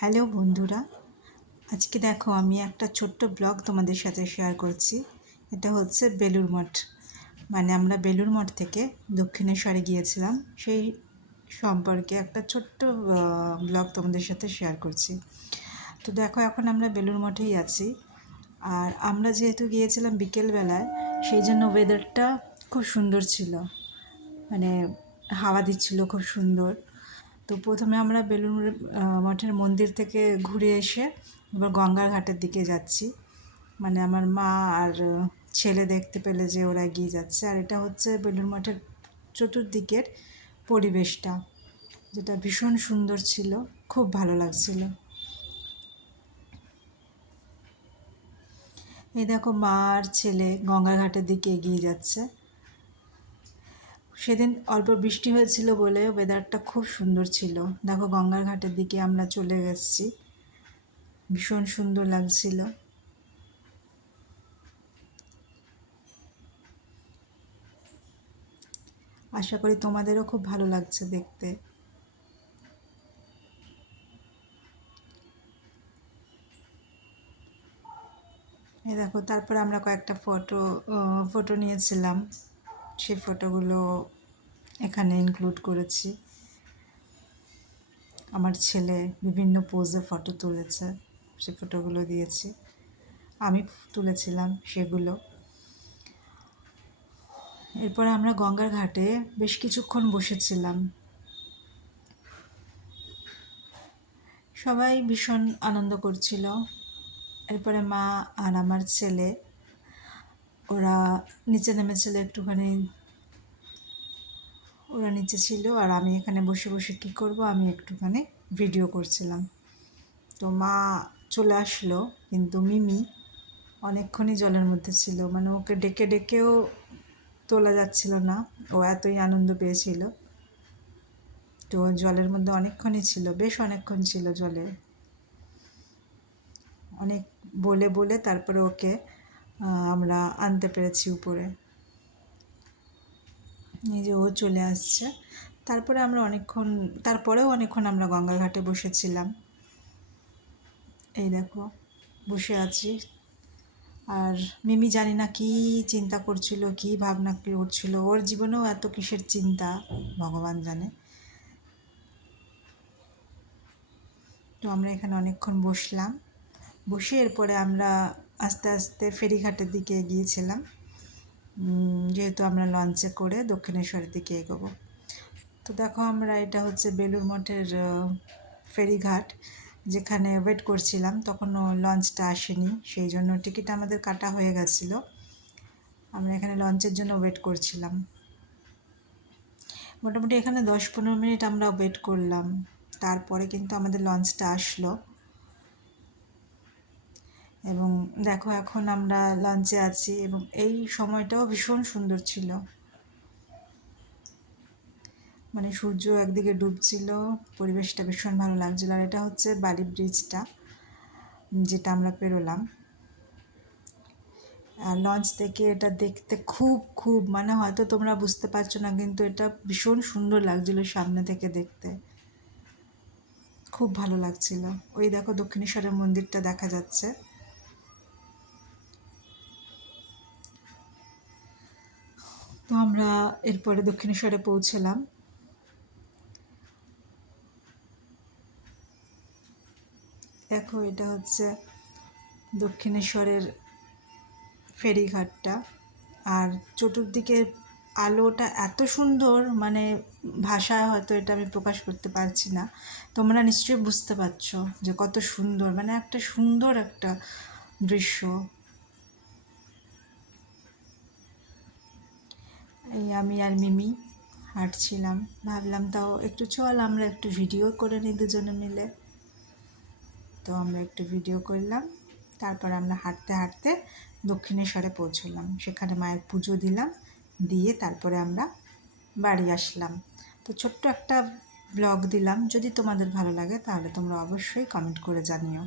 Hello বন্ধুরা, আজকে দেখো আমি একটা ছোট্ট ব্লগ তোমাদের সাথে শেয়ার করছি। এটা হচ্ছে বেলুড় মঠ, মানে আমরা বেলুড় মঠ থেকে দক্ষিণেশ্বরে গিয়েছিলাম, সেই সম্পর্কে একটা ছোট্ট ব্লগ তোমাদের সাথে শেয়ার করছি। তো দেখো এখন আমরা বেলুড় মঠেই আছি, আর আমরা যেহেতু গিয়েছিলাম বিকেলবেলায়, সেই জন্য ওয়েদারটা খুব সুন্দর ছিল, মানে হাওয়া দিচ্ছিল খুব সুন্দর। তো প্রথমে আমরা বেলুড় মঠের মন্দির থেকে ঘুরে এসে এবার গঙ্গার ঘাটের দিকে যাচ্ছি। মানে আমার মা আর ছেলে দেখতে পেলে যে ওরা এগিয়ে যাচ্ছে, আর এটা হচ্ছে বেলুড় মঠের চতুর্দিকের পরিবেশটা, যেটা ভীষণ সুন্দর ছিল, খুব ভালো লাগছিল। এই দেখো মা আর ছেলে গঙ্গার ঘাটের দিকে এগিয়ে যাচ্ছে। সেদিন অল্প বৃষ্টি হয়েছিল বলে ওয়েদারটা খুব সুন্দর ছিল। দেখো গঙ্গার ঘাটের দিকে আমরা চলে গেছি, ভীষণ সুন্দর লাগছিল। আশা করি তোমাদেরও খুব ভালো লাগছে দেখতে। এই দেখো তারপর আমরা কয়েকটা ফটো নিয়েছিলাম, সেই ফটোগুলো এখানে ইনক্লুড করেছি। আমার ছেলে বিভিন্ন পোজে ফটো তুলেছে, সেই ফটোগুলো দিয়েছি, আমি তুলেছিলাম সেগুলো। এরপরে আমরা গঙ্গার ঘাটে বেশ কিছুক্ষণ বসেছিলাম। সবাই ভীষণ আনন্দ করছিল। এরপরে মা আর আমার ছেলে ওরা নিচে নেমেছিল একটুখানি, ওরা নিচে ছিল আর আমি এখানে বসে বসে কী করব, আমি একটুখানি ভিডিও করছিলাম। তো মা চলে আসলো, কিন্তু মিমি অনেকক্ষণই জলের মধ্যে ছিল, মানে ওকে ডেকে ডেকেও তোলা যাচ্ছিল না, ও এতই আনন্দ পেয়েছিল। তো জলের মধ্যে অনেকক্ষণই ছিল, বেশ অনেকক্ষণ ছিল জলে। অনেক বলে বলে তারপরে ওকে আমরা আনতে পেরেছি উপরে। এই যে ও চলে আসছে। তারপরেও অনেকক্ষণ আমরা গঙ্গার ঘাটে বসেছিলাম। এই দেখো বসে আছি, আর মিমি জানি না কী চিন্তা করছিল, কী ভাবনা করছিল, ওর জীবনেও এত কিসের চিন্তা ভগবান জানে। তো আমরা এখানে অনেকক্ষণ বসলাম, বসে এরপরে আমরা আস্তে আস্তে ফেরিঘাটের দিকে এগিয়েছিলাম, যেহেতু আমরা লঞ্চে করে দক্ষিণেশ্বরের দিকে এগোবো। তো দেখো আমরা, এটা হচ্ছে বেলুড় মঠের ফেরিঘাট, যেখানে ওয়েট করছিলাম। তখনও লঞ্চটা আসেনি, সেই জন্য টিকিট আমাদের কাটা হয়ে গেছিলো। আমরা এখানে লঞ্চের জন্য ওয়েট করছিলাম। মোটামুটি এখানে 10-15 মিনিট আমরা ওয়েট করলাম, তারপরে কিন্তু আমাদের লঞ্চটা আসলো। এবং দেখো এখন আমরা লঞ্চে আছি, এবং এই সময়টাও ভীষণ সুন্দর ছিল, মানে সূর্য একদিকে ডুবছিল, পরিবেশটা ভীষণ ভালো লাগছিল। আর এটা হচ্ছে বালি ব্রিজটা, যেটা আমরা পেরোলাম। আর লঞ্চ থেকে এটা দেখতে খুব খুব, মানে হয়তো তোমরা বুঝতে পারছো না, কিন্তু এটা ভীষণ সুন্দর লাগছিল সামনে থেকে দেখতে, খুব ভালো লাগছিল। ওই দেখো দক্ষিণেশ্বরের মন্দিরটা দেখা যাচ্ছে। তো আমরা এরপরে দক্ষিণেশ্বরে পৌঁছলাম। দেখো এটা হচ্ছে দক্ষিণেশ্বরের ফেরিঘাটটা, আর চতুর্দিকে আলোটা এত সুন্দর, মানে ভাষায় হয়তো এটা আমি প্রকাশ করতে পারছি না। তোমরা নিশ্চয়ই বুঝতে পারছো যে কত সুন্দর, মানে একটা সুন্দর একটা দৃশ্য। এই আমি আর মিমি হাঁটছিলাম, ভাবলাম তাও একটু চল আমরা একটু ভিডিও করে নিই দুজনে মিলে। তো আমরা একটু ভিডিও করলাম, তারপর আমরা হাঁটতে হাঁটতে দক্ষিণেশ্বরে পৌঁছলাম, সেখানে মায়ের পুজো দিলাম, দিয়ে তারপরে আমরা বাড়ি আসলাম। তো ছোট্ট একটা ব্লগ দিলাম, যদি তোমাদের ভালো লাগে তাহলে তোমরা অবশ্যই কমেন্ট করে জানিও।